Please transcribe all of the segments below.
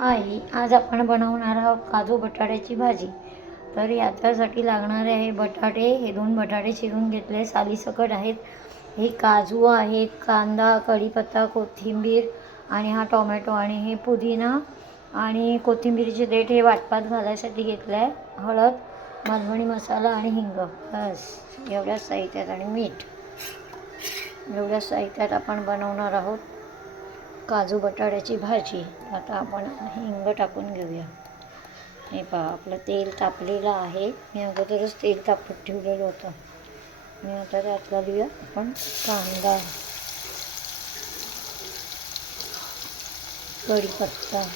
आज आपण बनवणार आहोत काजू बटाट्याची भाजी. तर याच्यासाठी लागणारे आहे बटाटे. हे 2 बटाटे चिरून घेतले, सालीसकट आहेत. हे काजू आहेत, कांदा, कढीपत्ता, कोथिंबीर आणि हा टोमॅटो आणि हे पुदिना आणि कोथिंबीरचे देठ हे वाटपात घालायसाठी घेतलं आहे. हळद, मालवणी मसाला आणि हिंग, बस एवढ्या साहित्यात आणि मीठ. एवढ्या साहित्यात आपण बनवणार आहोत काजू बटाट्याची भाजी. आता आपण हिंग टाकून घेऊया. हे पहा, आपलं तेल तापलेलं आहे. मी अगोदरच तेल तापत ठेवलेलं होतं. आणि आता त्यात घालूया आपण कांदा, कढीपत्ता,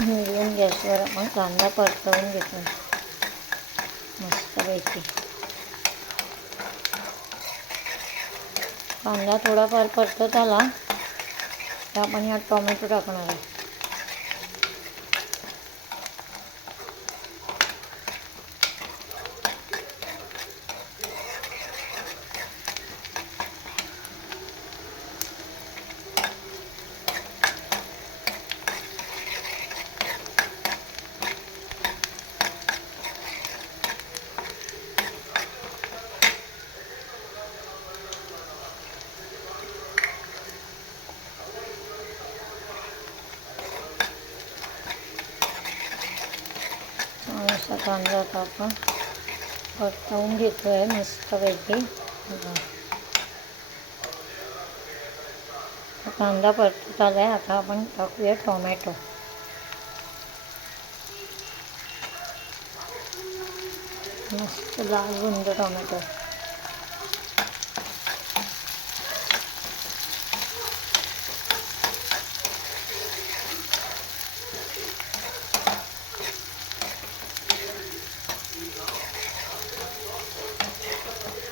मिडियम गॅसवर आपण कांदा परतवून घेतो मस्तपैकी. कांदा थोडाफार परतत आला तर आपण यात टोमॅटो टाकणार आहे. असा कांदा आता आपण परतवून घेतो आहे मस्तपैकी. कांदा परतत आला आहे. आता आपण टाकूया टोमॅटो. मस्त लाल गुंड टोमॅटो.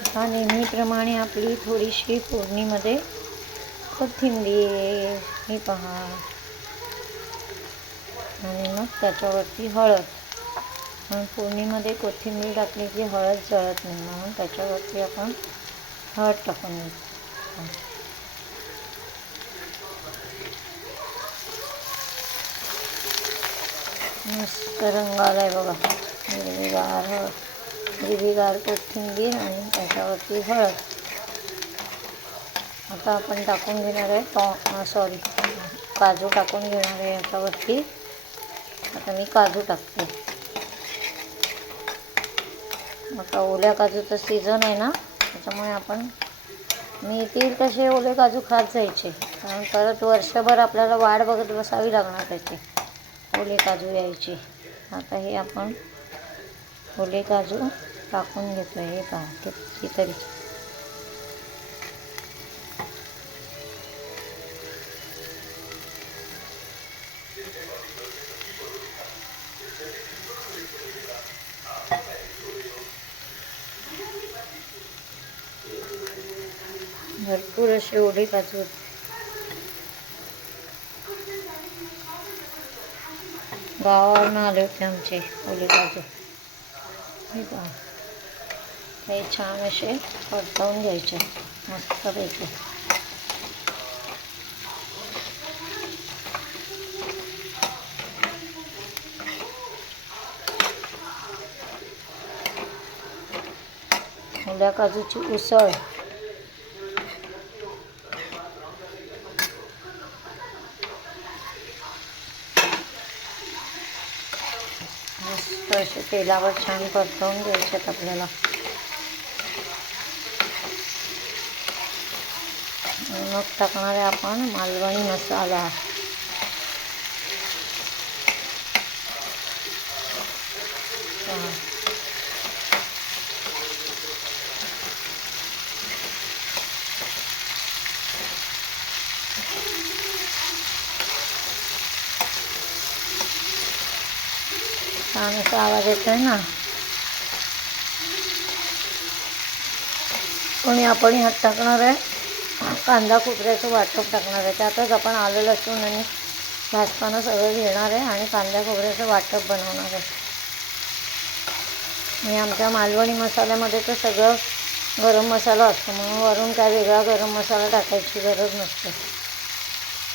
आता नेहमीप्रमाणे आपली थोडीशी फोडणीमध्ये कोथिंबीर, हे पहा, आणि मग त्याच्यावरती हळद. पण फोडणीमध्ये कोथिंबीर टाकली की हळद जळत नाही, म्हणून त्याच्यावरती आपण हळद टाकून घेऊ. मस्त रंग आला आहे बघा. हिरवीगार कोथिंबीर आणि त्याच्यावरती हळद. आता आपण टाकून घेणार आहे काजू टाकून घेणार आहे याच्यावरती. आता मी काजू टाकते. आता ओल्या काजूचं सीझन आहे ना, त्याच्यामुळे आपण मिळतील तसे ओले काजू खात जायचे, कारण परत वर्षभर आपल्याला वाट बघत बसावी लागणार त्याची, ओले काजू यायचे. आता हे आपण ओले काजू टाकून घेतो. हे पहा कितीतरी. भरपूर असे ओले काजू. गावावरून आले होते आमचे ओले काजू. हे पहा, हे छान असे परतवून घ्यायचे मस्तपैकी. ओल्या काजूची उसळ. मस्त असे तेलावर छान परतवून घ्यायच्यात आपल्याला. मग टाकणार आहे आपण मालवणी मसाला. छान असा आवाज येतो आहे ना. आणि आपण ह्यात टाकणार आहे कांदा खोबऱ्याचं वाटप टाकणार आहे. त्यातच आपण आलं लसूण आणि भाजताना सगळं घेणार आहे आणि कांदा खोबऱ्याचं वाटप बनवणार आहे. आणि आमच्या मालवणी मसाल्यामध्ये तर सगळं गरम मसाला असतो, म्हणून वरून काय वेगळा गरम मसाला टाकायची गरज नसते.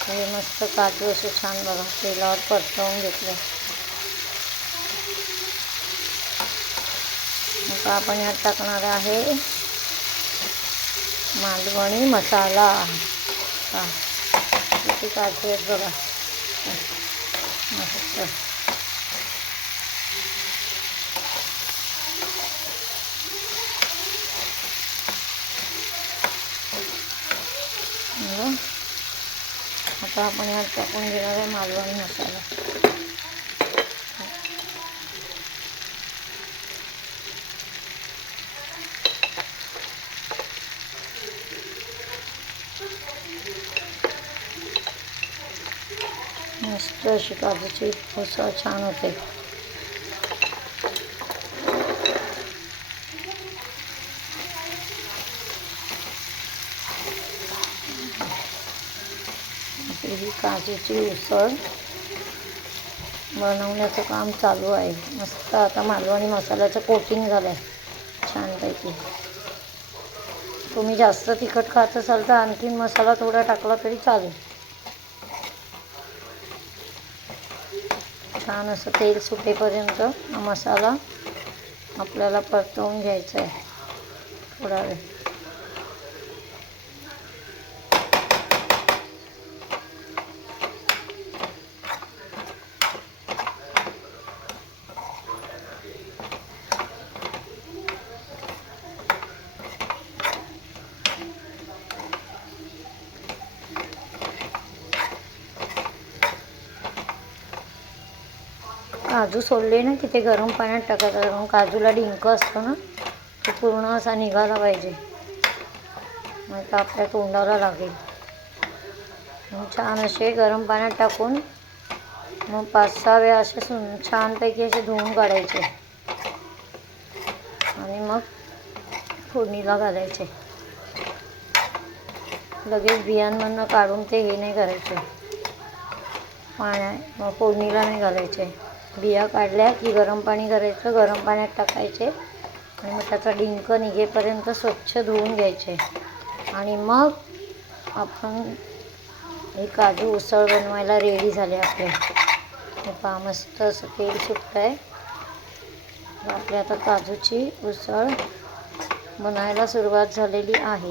हे मस्त काजू असे छान बघा तेलावर परतवून घेतले. आता आपण यात टाकणार आहे मालवणी मसाला. किती काजू आहेत बघा मस्त. आता आपण यात टाकून घेणार आहे मालवणी मसाला. मस्त अशी काजूची उसळ छान होते. ही काजूची उसळ बनवण्याचं काम चालू आहे. मस्त आता मालवणी मसाल्याचं कोटिंग झालं आहे छानपैकी. तुम्ही जास्त तिखट खात असाल तर आणखीन मसाला थोडा टाकला तरी चालेल. छान असं तेल सुटेपर्यंत हा मसाला आपल्याला परतवून घ्यायचा आहे थोडा वेळ. काजू सोडले ना की ते गरम पाण्यात टाकायचं, कारण काजूला डिंक असतो ना, तो पूर्ण असा निघाला पाहिजे, नाही तर आपल्या तोंडाला लागेल. छान असे गरम पाण्यात टाकून मग 5-6 वेळा असे छानपैकी असे धुवून काढायचे आणि मग फोडणीला घालायचे. लगेच बियांमधनं काढून ते हे नाही करायचे, मग फोडणीला नाही घालायचे. बिया काढल्या की गरम पाणी करायचं, गरम पाण्यात टाकायचे आणि मग त्याचा डिंक निघेपर्यंत स्वच्छ धुवून घ्यायचे. आणि मग आपण हे काजू उसळ बनवायला रेडी झाले आपले. हे पहा मस्त असं तेल सुटतं आहे. आपली आता काजूची उसळ बनायला सुरुवात झालेली आहे.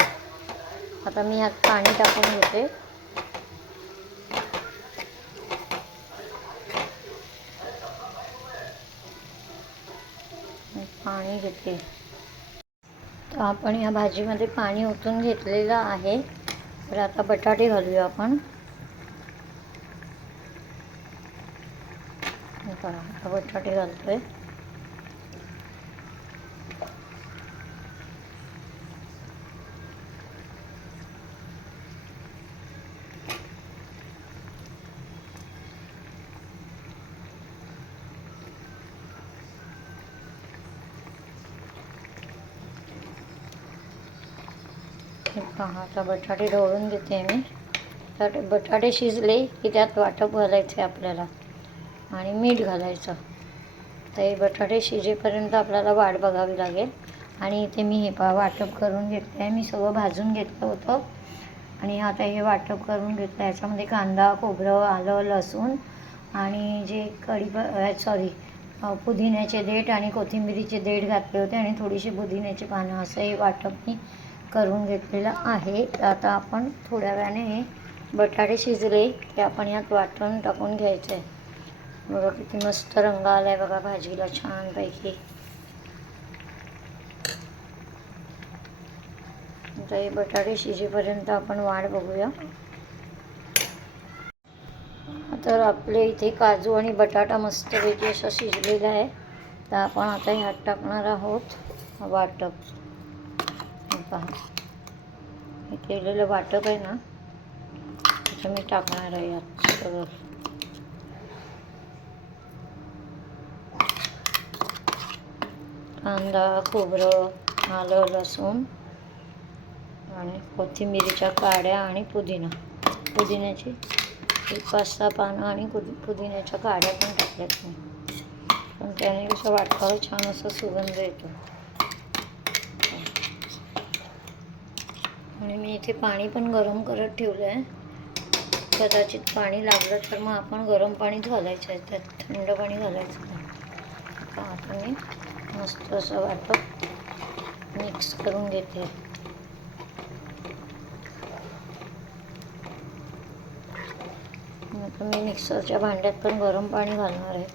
आता मी ह्यात पाणी टाकून घेते. पाणी घेते. तर आपण या भाजीमध्ये पाणी ओतून घेतलेलं आहे. तर आता बटाटे घालूया आपण. आता बटाटे घालतोय. पहा आता बटाटे ढवळून घेते मी. तर बटाटे शिजले की त्यात वाटप घालायचे आपल्याला आणि मीठ घालायचं. तर हे बटाटे शिजेपर्यंत आपल्याला वाट बघावी लागेल. आणि इथे मी हे वाटप करून घेतलं आहे. मी सगळं भाजून घेतलं होतं आणि आता हे वाटप करून घेतलं. याच्यामध्ये कांदा, खोबरं, आलं, लसूण आणि जे पुदिन्याचे देठ आणि कोथिंबिरीचे देठ घातले होते आणि थोडीशी पुदिन्याची पानं, असं हे वाटप मी करून घेतलेलं आहे. तर आता आपण थोड्या वेळाने हे बटाटे शिजले की आपण यात वाटण टाकून घ्यायचं आहे. बघा किती मस्त रंग आला आहे बघा भाजीला छानपैकी. आता हे बटाटे शिजेपर्यंत आपण वाट बघूया. तर आपले इथे काजू आणि बटाटा मस्तपैकी असा शिजलेला आहे. तर आपण आता ह्यात टाकणार आहोत वाटप. पहा हे केलेलं वाटप आहे ना, त्याचं मी टाकणार आहे यात सगळं. कांदा, खोबरं, आलं, लसूण आणि कोथिंबिरीच्या काड्या आणि पुदिन्याची 5-6 पानं आणि पुदिन्याच्या काड्या पण टाकल्यात मी. पण त्याने कसं वाटतं छान असा सुगंध येतो. आणि मी इथे पाणी पण गरम करत ठेवलं आहे. कदाचित पाणी लागलं तर मग आपण गरम पाणीच घालायचं आहे, त्यात थंड पाणी घालायचं नाही. आता मी मस्त असं वाटप मिक्स करून घेते. आता मी मिक्सरच्या भांड्यात पण गरम पाणी घालणार आहे.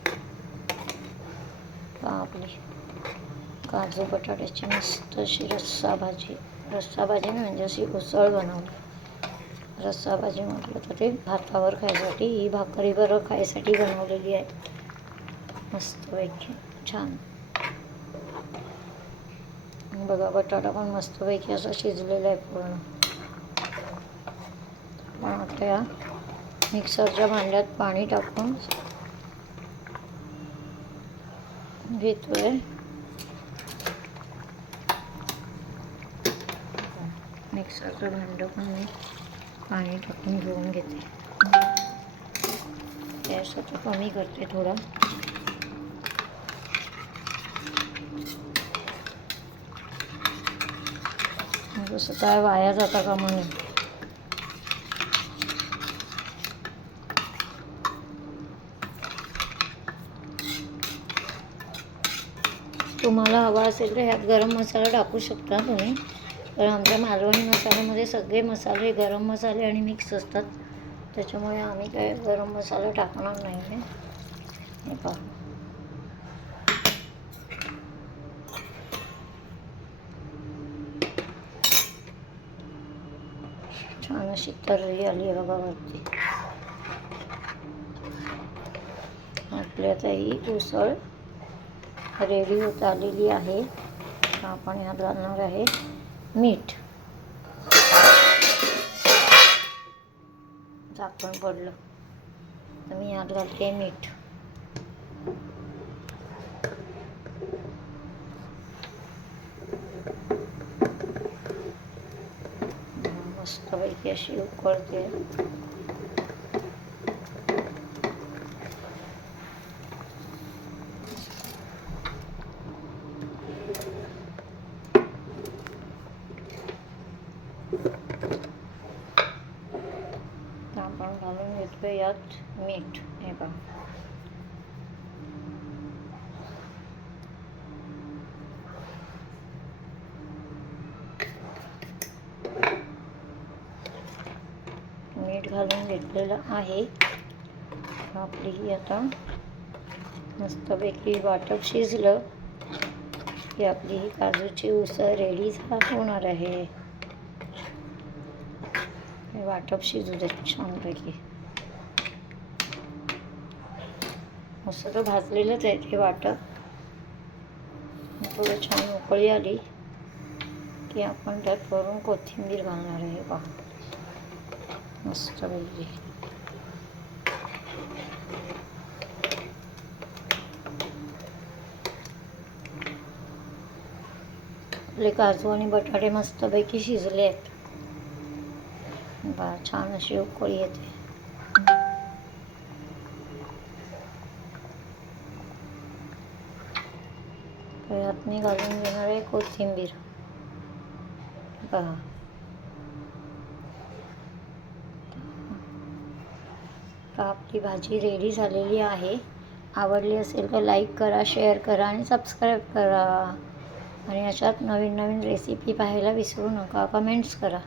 आपली काजू बटाट्याची मस्त अशी रस्सा भाजी म्हणजे अशी उसळ बनवली. रस्सा भाजी म्हटलं तर ते भातावर खायसाठी, ही भाकरीवर खायसाठी बनवलेली आहे. मस्तपैकी छान. बघा बटाटा पण मस्तपैकी असा शिजलेला आहे पूर्ण. पण आता या मिक्सरच्या भांड्यात पाणी टाकून घेतोय. मिक्सरचं भांडं पण मी पाणी टाकून घेऊन घेते. गॅस आता कमी करते थोडा. जसं काय वाया जाता कामा नये. तुम्हाला हवा असेल तर ह्यात गरम मसाला टाकू शकता तुम्ही. तर आमच्या मालवणी मसाल्यामध्ये सगळे मसाले गरम मसाले आणि मिक्स असतात, त्याच्यामुळे आम्ही काय गरम मसाला टाकणार नाही आहे. हे पहा छान अशी तर्री आली आहे बघा वरती. आपली आता ही उसळ रेडी होत आलेली आहे. आपण ह्यात घालणार आहे मीठ. झाकण पडलं तर मी ह्यात घालते मीठ. मस्तपैकी अशी उकळते. आपण घालून घेतो यात मीठ. हे पहा मीठ घालून घेतलेलं आहे. आपली ही आता मस्तपैकी वाटप शिजलं की आपली ही काजूची उसळ रेडी होणार आहे. हे वाटप शिजू दे छानपैकी. मस्त तर भाजलेलंच आहे ते वाटप. थोडं छान उकळी आली की आपण त्यात वरून कोथिंबीर घालणार आहे. पहा मस्तपैकी. आपले काजू आणि बटाटे मस्तपैकी शिजले आहेत. बघा छान अशी उकळी येते. यात मी घालून घेणार आहे कोथिंबीर. बघा आपली भाजी रेडी झालेली आहे. आवडली असेल तर लाईक करा, शेअर करा आणि सबस्क्राईब करा. आणि अशात नवीन नवीन रेसिपी पाहायला विसरू नका. कमेंट्स करा.